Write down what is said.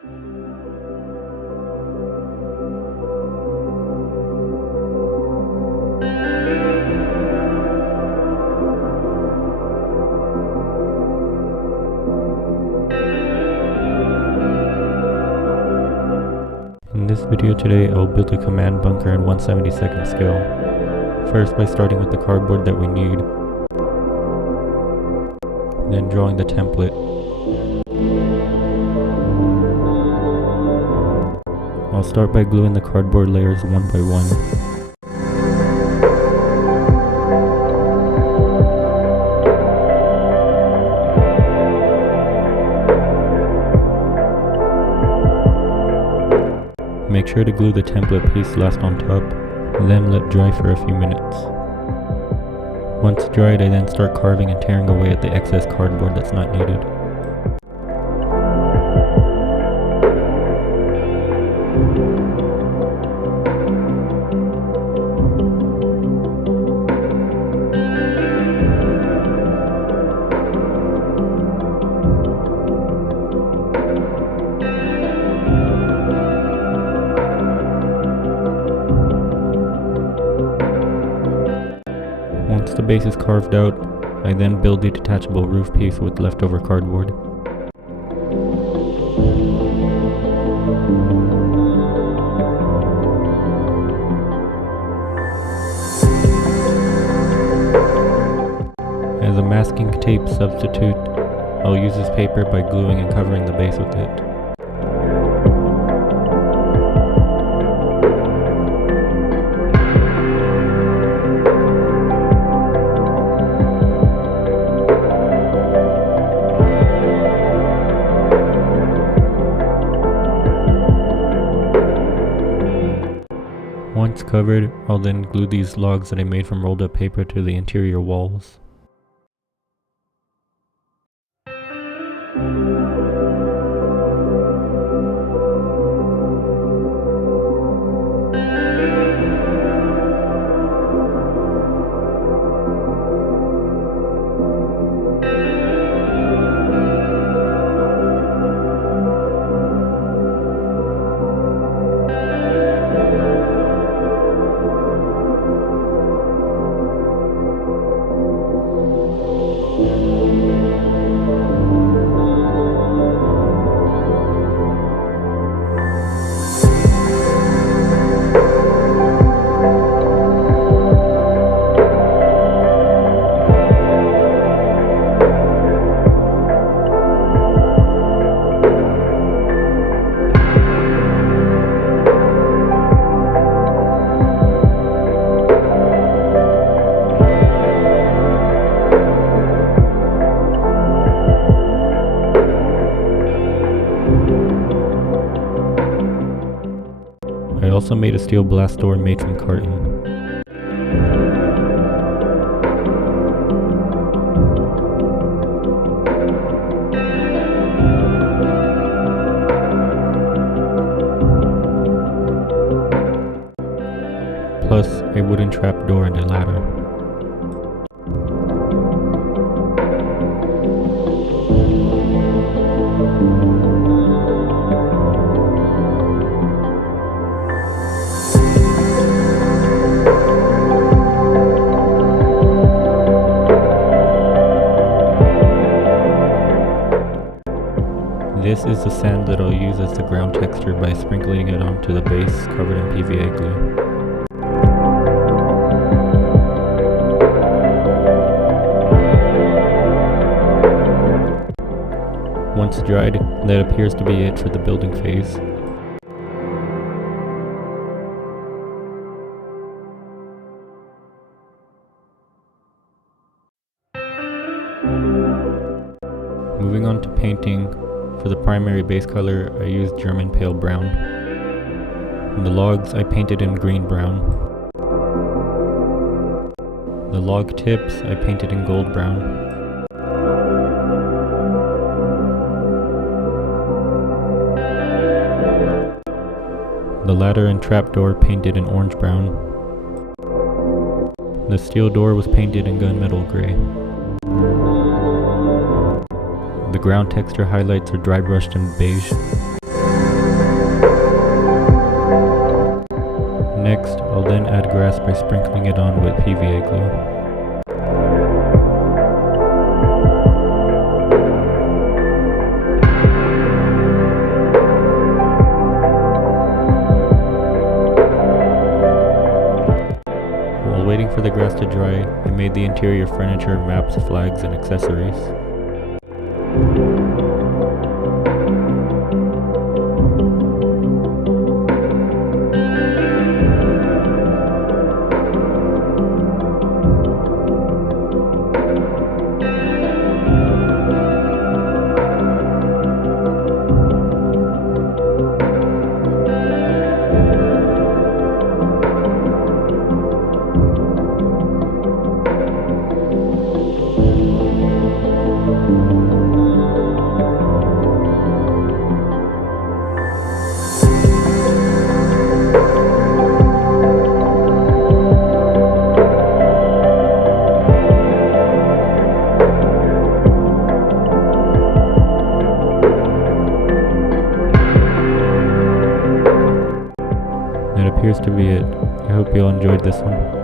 In this video today, I'll build a command bunker in 1/72nd scale. First by starting with the cardboard that we need, then drawing the template. I'll start by gluing the cardboard layers one by one. Make sure to glue the template piece last on top, then let dry for a few minutes. Once dried, I then start carving and tearing away at the excess cardboard that's not needed. Once the base is carved out, I then build the detachable roof piece with leftover cardboard. As a masking tape substitute, I'll use this paper by gluing and covering the base with it. Once covered, I'll then glue these logs that I made from rolled up paper to the interior walls. I also made a steel blast door made from carton. Plus a wooden trapdoor and a ladder. This is the sand that I'll use as the ground texture by sprinkling it onto the base covered in PVA glue. Once dried, that appears to be it for the building phase. Moving on to painting. For the primary base color, I used German pale brown. And the logs I painted in green brown. The log tips I painted in gold brown. The ladder and trapdoor painted in orange brown. The steel door was painted in Gunmetal Grey. The ground texture highlights are dry brushed in beige. I'll then add grass by sprinkling it on with PVA glue. While waiting for the grass to dry, I made the interior furniture, maps, flags, and accessories. That appears to be it. I hope you all enjoyed this one.